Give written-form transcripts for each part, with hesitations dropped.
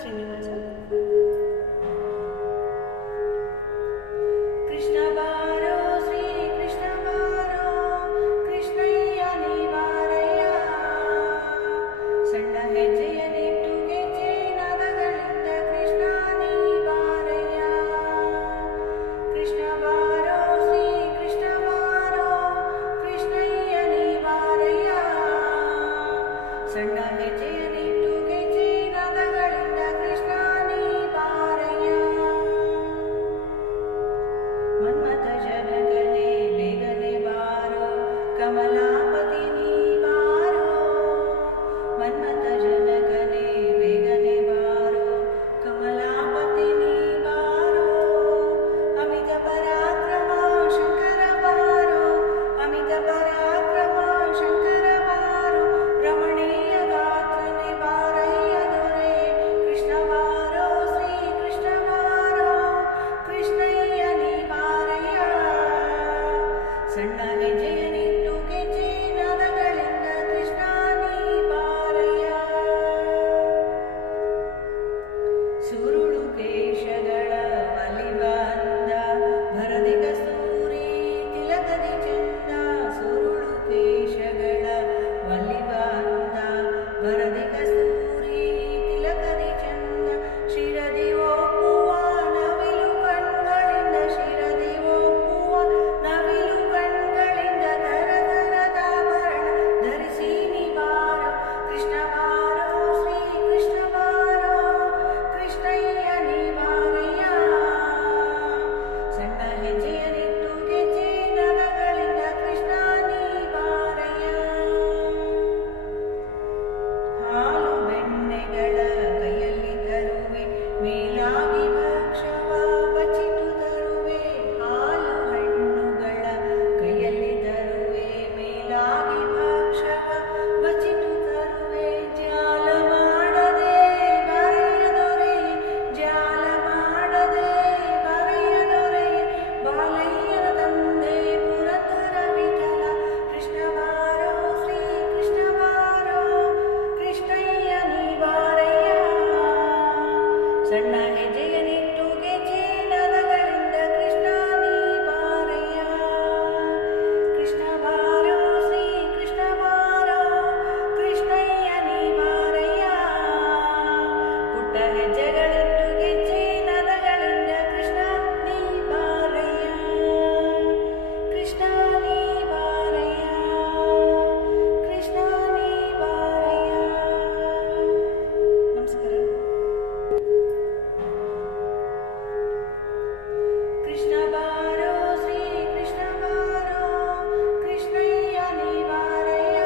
ಶ್ರೀನಿವಾಸ. ಕೃಷ್ಣ ಬಾರೋ ಶ್ರೀ ಕೃಷ್ಣ ಬಾರೋ, ಕೃಷ್ಣಯ್ಯ ನೀ ಬಾರಯ್ಯ. ಸಣ್ಣ ಹೆಜ್ಜೆಯ ನಿಟ್ಟು ಗೆಜ್ಜೆ ನಾದಗಳಿಂದ ಕೃಷ್ಣ ನೀ ಬಾರಯ್ಯ. ಕೃಷ್ಣ ಬಾರೋ ಶ್ರೀ ಕೃಷ್ಣ ಬಾರೋ, ಕೃಷ್ಣಯ್ಯ ನೀ ಬಾರಯ್ಯ. ಸಣ್ಣ ಹೆಜ್ಜೆಯ ನಿಟ್ಟು ಗೆಜ್ಜೆ ನಾದಗಳಿಂದ ಕೃಷ್ಣ ನೀ ಬಾರಯ್ಯ. ಮನ್ಮಥ ಜನಗನೇ ಬೇಗನೆ ಬಾರೋ, ಕಮಲಾಪತಿ ನೀ ಬಾರೋ. ಮನ್ಮಥ ಜನಗನೇ ಬೇಗನೆ ಬಾರೋ, ಕಮಲಾಪತಿ ನೀ ಬಾರೋ. ಅಮಿತ ಪರಾಕ್ರಮ ಶಂಕರ ಬಾರೋ, ಅಮಿತ ಪರಾಕ್ರಮ ಶಂಕರ ಬಾರೋ. ರಮಣೀಯ ಗಾತ್ರನೆ ಬಾರಯ್ಯ ದೊರೆ, ಕೃಷ್ಣ ಬಾರೋ ಶ್ರೀ ಕೃಷ್ಣ ಬಾರೋ, ಕೃಷ್ಣಯ್ಯ ನೀ ಬಾರಯ್ಯ. ಸಣ್ಣ ಹೆಜ್ಜೆಯ ನಿಟ್ಟು ಗೆಜ್ಜೆ ನಾದಗಳಿಂದ ಕೃಷ್ಣ ನೀ ಬಾರಯ್ಯ. ಸುರುಳು ಕೇಶಗಳ ಒಲಿವ ಅಂದ, ಭರದಿ ಕಸ್ತೂರಿ ತಿಲಕದಿ ಚಂದ. ಸುರುಳು ಕೇಶಗಳ ಒಲಿವ ಅಂದ, ಭರದಿ ಕಸ್ತೂರಿ ತಿಲಕದಿ ಚಂದ. ಶಿರದಿ ಒಪ್ಪುವ ನವಿಲು ಕಣ್ಗಳಿಂದ, ಶಿರದಿ ಒಪ್ಪುವ ನವಿಲು ಕಣ್ಗಳಿಂದ. ಧರ ಧರದಾಭರಣ ಧರಿಸಿ ನೀ ಬಾರೋ, ಕೃಷ್ಣ ಬಾರೋ ಶ್ರೀ ಕೃಷ್ಣ ಬಾರೋ, ಕೃಷ್ಣಯ್ಯ ನೀ ಬಾರಯ್ಯ. ಸಣ್ಣ ಹೆಜ್ಜೆಯ ನಿಟ್ಟು ಗೆಜ್ಜೆ ನಾದಗಳಿಂದ ಕೃಷ್ಣ ನೀ ಬಾರಯ್ಯ. ಹಾಲು ಬೆಣ್ಣೆಗಳ ಕೈಯಲ್ಲಿ ತರುವೆ, ಮೇಲಾಗಿ ಭಕ್ಷವ ಬಚ್ಚಿಟ್ಟು ತರುವೆ. ಹಾಲು ಹಣ್ಣುಗಳ ಕೈಯಲ್ಲಿ ತರುವೆ, ಮೇಲಾಗಿ ಭಕ್ಷವ ಬಚ್ಚಿಟ್ಟು ತರುವೆ. ಜಾಲ ಮಾಡದೆ ಬರೆಯ ದೊರೆ, ಜಾಲ ಮಾಡದೆ ಬರೆಯ ದೊರೆ. ಬಾಲಯ್ಯನ ತಂದೆ ಪುರಂದರ ವಿಠಲ, ಕೃಷ್ಣ ಬಾರೋ ಶ್ರೀ ಕೃಷ್ಣ ಬಾರೋ, ಕೃಷ್ಣಯ್ಯ ನೀ ಬಾರಯ್ಯ. ಸಣ್ಣ ಹೆಜ್ಜೆಯ ನಿಟ್ಟು ಗೆಜ್ಜೆ ನಾದಗಳಿಂದ ಕೃಷ್ಣ ನೀ ಬಾರಯ್ಯ. ಕೃಷ್ಣ ಬಾರೋ ಶ್ರೀ ಕೃಷ್ಣ ಬಾರೋ, ಕೃಷ್ಣಯ್ಯ ನೀ ಬಾರಯ್ಯ. ಪುಟ್ಟ ಹೆಜ್ಜೆಗಳಿಟ್ಟು ಗೆಜ್ಜೆ ನಾದಗಳಿಂದ ಕೃಷ್ಣ ನೀ ಬಾರಯ್ಯ. ಕೃಷ್ಣ ನೀ ಬಾರಯ್ಯ, ಕೃಷ್ಣ ನೀ ಬಾರಯ್ಯ. ನಮಸ್ಕಾರ. ಕೃಷ್ಣ ಬಾರೋ ಶ್ರೀ ಕೃಷ್ಣ ಬಾರೋ, ಕೃಷ್ಣಯ್ಯ ನೀ ಬಾರಯ್ಯ.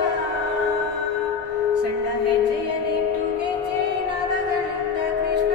ಸಣ್ಣ ಹೆಜ್ಜೆಯ ನಿಟ್ಟು ಗೆಜ್ಜೆ ನಾದಗಳಿಂದ ಕೃಷ್ಣ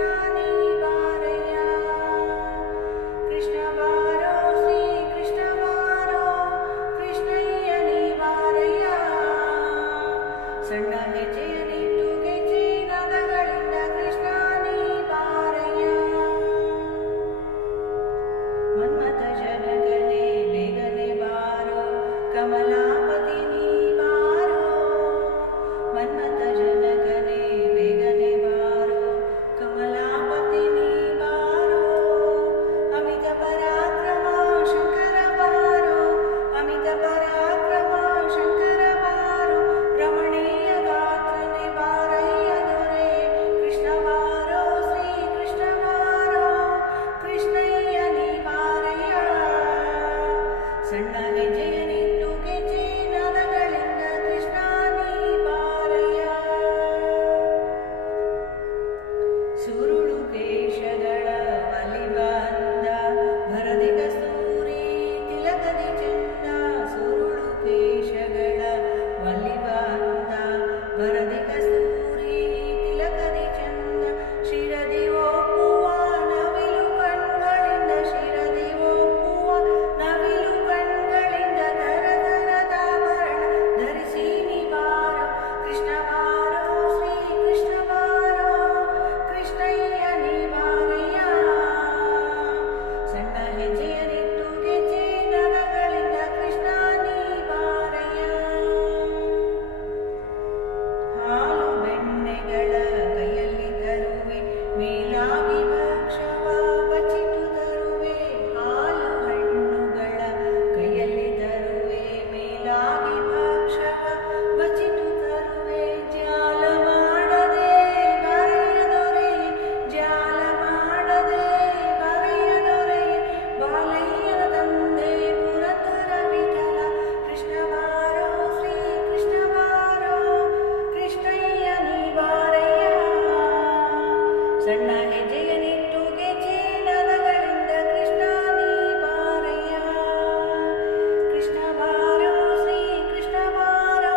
ಸಣ್ಣ ಹೆಜ್ಜೆಯನಿಟ್ಟು ಗೆಜ್ಜೆ ನಾದಗಳಿಂದ ಕೃಷ್ಣ ನೀ ಬಾರಯ್ಯ. ಕೃಷ್ಣ ಬಾರೋ ಶ್ರೀ ಕೃಷ್ಣ ಬಾರೋ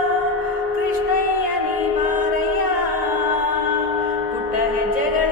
ಕೃಷ್ಣಯ್ಯ ನೀ ಬಾರಯ್ಯ. ಪುಟ್ಟ ಹೆಜ್ಜೆಗಳ